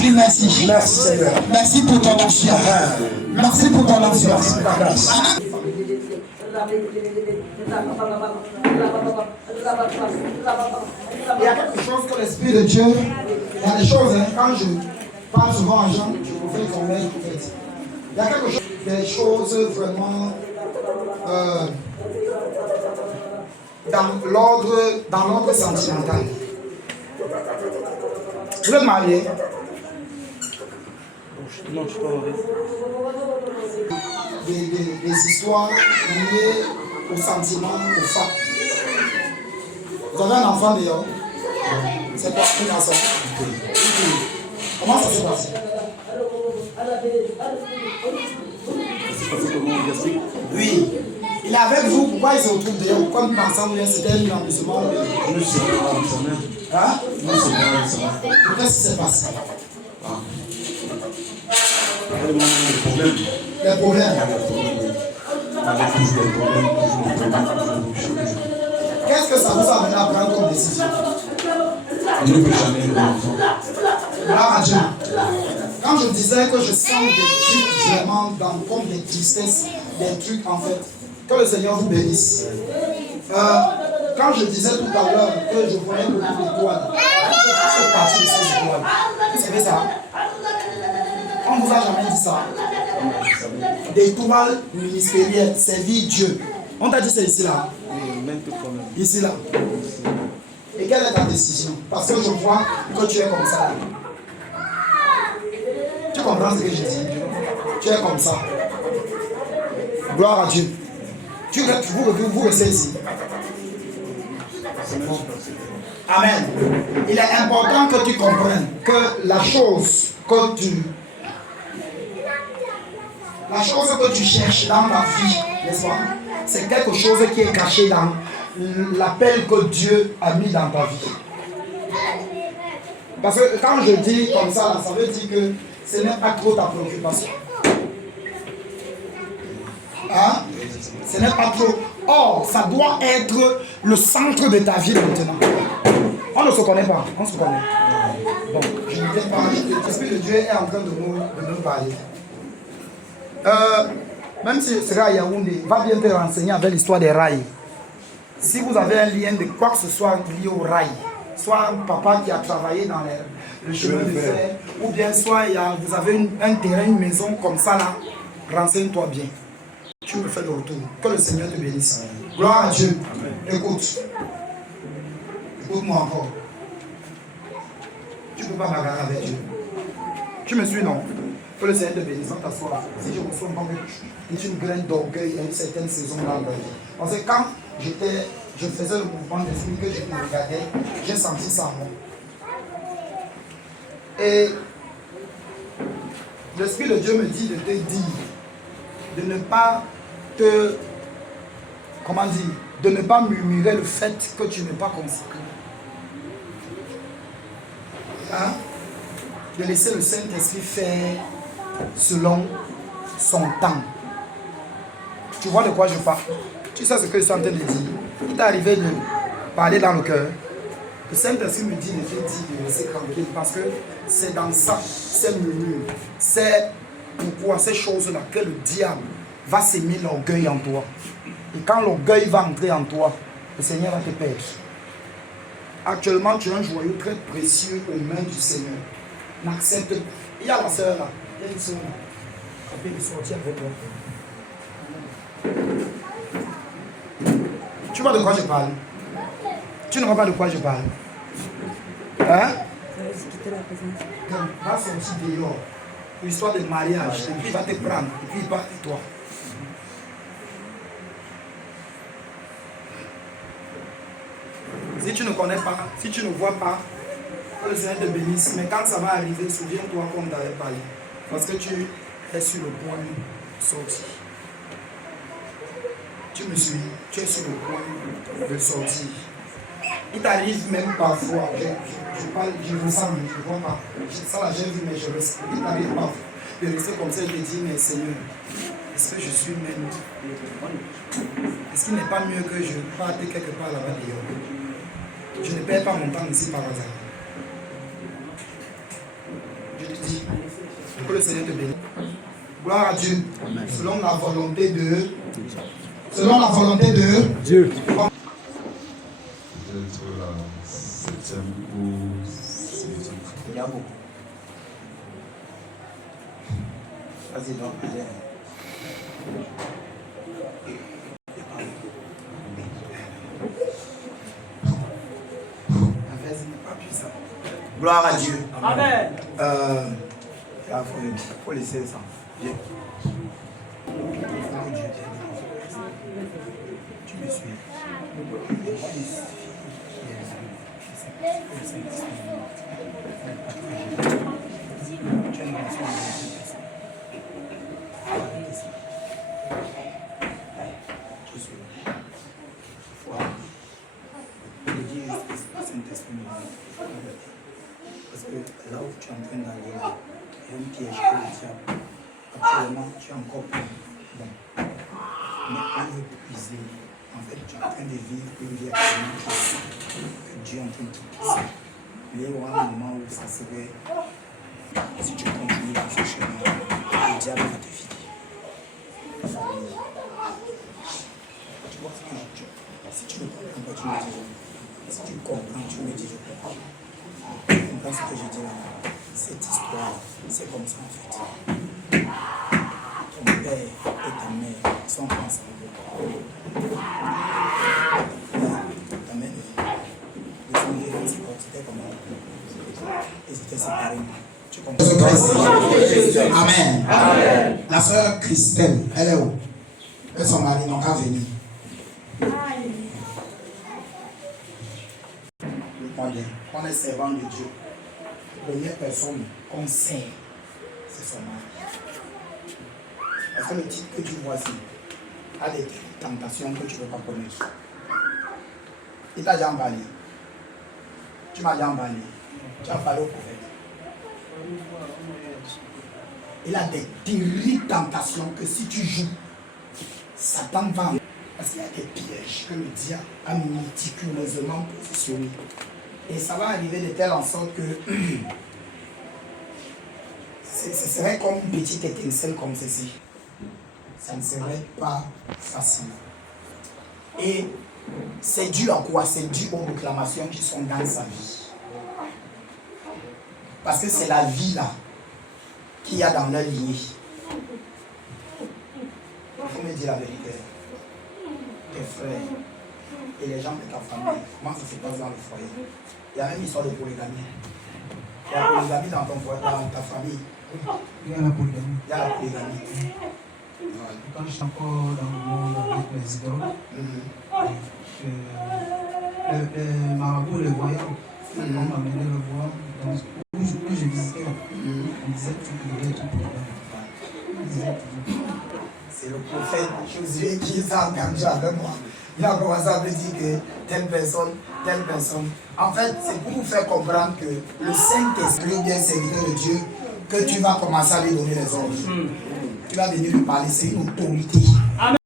Jésus, merci. Merci Seigneur. Merci pour ton onction. Merci pour ton onction. Merci pour ta grâce. Il y a quelque chose que l'Esprit de Dieu, il y a des choses, hein, quand je parle souvent aux gens, je vous fais convaincre en fait. Il y a quelque chose, des choses vraiment dans l'ordre sentimental. Vous êtes marié? Non, je suis pas marié. Des histoires liées aux sentiments, aux femmes. Vous avez un enfant d'ailleurs? C'est quoi un garçon? Comment ça s'est passé? Oui. Il est avec vous, pourquoi il se retrouve d'ailleurs? Pourquoi nous pensons que c'était un amusement? Je sais pas, Hein? non, c'est pas ça. Qu'est-ce qui s'est passé? Il y a des problèmes. Les problèmes. Avec toujours des problèmes, toujours. Qu'est-ce que ça vous a amené à prendre comme décision? Je ne peux jamais être enfant. Gloire à Dieu. Quand je disais que je sens des trucs vraiment comme des tristesses, des trucs en fait, que le Seigneur vous bénisse. Quand je disais tout à l'heure que je voyais beaucoup d'étoiles, je fais partie de ces étoiles. Vous savez ça? On ne vous a jamais dit ça. Des étoiles ministérielles, servir Dieu. On t'a dit c'est ici là. Même que toi-même. Ici là. Et quelle est ta décision? Parce que je vois que tu es comme ça. Tu comprends ce que je dis? Tu es comme ça. Gloire à Dieu. Vous restez ici. Amen. Il est important que tu comprennes que la chose que tu cherches dans ta vie, n'est-ce pas? C'est quelque chose qui est caché dans l'appel que Dieu a mis dans ta vie. Parce que quand je dis comme ça, là, ça veut dire que ce n'est pas trop ta préoccupation. Hein? Ce n'est pas trop. Or, ça doit être le centre de ta vie maintenant. On ne se connaît pas, on se connaît. Donc, je ne sais pas, l'Esprit de Dieu est en train de nous parler. Même si ce sera à Yaoundé, va bien te renseigner avec l'histoire des rails. Si vous avez un lien de quoi que ce soit lié au rail, soit un papa qui a travaillé dans le chemin de fer, ou bien soit vous avez un terrain, une maison comme ça là, renseigne-toi bien. Tu me fais le retour. Que le Seigneur te bénisse. Gloire à Dieu. Écoute. Écoute-moi encore. Tu ne peux pas m'agarrer avec Dieu. Tu me suis, non? Que le Seigneur te bénisse. Va t'asseoir. Si je reçois encore une graine d'orgueil à une certaine saison dans la vie. Parce que quand je faisais le mouvement d'esprit que je me regardais, j'ai senti ça en moi. Et l'Esprit de Dieu me dit de te dire de ne pas de ne pas murmurer le fait que tu n'es pas consacré. Hein? De laisser le Saint-Esprit faire selon son temps. Tu vois de quoi je parle? Tu sais ce que je suis en train de dire? Il t'est arrivé de parler dans le cœur. Le Saint-Esprit me dit de te dire de laisser tranquille parce que c'est dans ça, c'est murmure, c'est pourquoi ces choses-là que le diable va s'aimer l'orgueil en toi. Et quand l'orgueil va entrer en toi, le Seigneur va te perdre. Actuellement, tu as un joyau très précieux aux mains du Seigneur. N'accepte pas. Il y a la sœur là. Il y a une sœur là. Elle peut sortir avec toi. Tu vois de quoi je parle? Tu ne vois pas de quoi je parle? Hein? Va sortir dehors. L'histoire de mariage. Et puis il va te prendre. Et puis il part avec toi. Si tu ne connais pas, si tu ne vois pas, que le Seigneur te bénisse. Mais quand ça va arriver, souviens-toi qu'on t'avait parlé. Parce que tu es sur le point de sortir. Tu me suis, tu es sur le point de sortir. Il t'arrive même parfois, je ressens, je ne vois pas. Ça là, j'ai vu, mais je ressens. Il t'arrive parfois de rester comme ça et de dire, mais Seigneur, est-ce que je suis même. Est-ce qu'il n'est pas mieux que je parte quelque part là-bas d'ailleurs? Je ne perds pas mon temps ici par hasard. Que le Seigneur te bénisse. Gloire à Dieu. Selon la volonté de... Selon la volonté de... Dieu. Peut-être la 7e ou 6e. Il y a beaucoup. Vas-y, donc, allez. Gloire à Dieu. Amen. Il faut laisser ça. Viens. Tu me suis. Parce que là où tu es en train d'aller, il y a un piège que le diable. Actuellement, tu es encore bon. Mais on veut puiser. En fait, tu es en train de vivre une vie actuellement que Dieu est en train de te puiser. Il y aura un moment où ça serait. Si tu continues dans ce chemin, le diable va te filer. Tu vois ce que je dis? Si tu ne comprends pas, tu me dis. Si tu comprends, tu me dis je comprends. Tu comprends ce que je dis là? Cette histoire, c'est comme ça en fait. Ton père et ta mère sont ensemble. Ta mère, ils sont vivants, c'était comment? Ils étaient séparés. Tu comprends? Amen. Amen. La sœur Christelle, elle est où? Et son mari n'ont qu'à venir. On est servant de Dieu. La première personne qu'on sert, c'est son mari. Parce que le titre que tu vois ici a des tentations que tu ne peux pas connaître. Il t'a déjà emballé. Tu m'as déjà emballé. Tu as parlé au prophète. Il a des terribles tentations que si tu joues, Satan va. Parce qu'il y a des pièges que le diable a méticuleusement positionnés. Et ça va arriver de telle en sorte que ce serait comme une petite étincelle comme ceci. Ça ne serait pas facile. Et c'est dû à quoi? C'est dû aux réclamations qui sont dans sa vie. Parce que c'est la vie là qu'il y a dans leur lignée. Il faut me dire la vérité. Tes frères et les gens de ta famille, comment ça se passe dans le foyer? Il y a même une histoire de polygamie. Il y a la polygamie dans ton foyer, dans ta famille. Il y a la polygamie. Il y a la polygamie. Quand je suis encore dans le monde avec les idoles, les marabouts, les voyants, on m'amenait le voir. Où je visitais, on disait que tu devais être polygame. C'est le prophète Josué qui s'est engagé avec moi. Il a commencé à me dire que telle personne. En fait, c'est pour vous faire comprendre que le Saint-Esprit, bien serviteur de Dieu, que tu vas commencer à lui donner les ordres. Tu vas venir lui parler, c'est une autorité.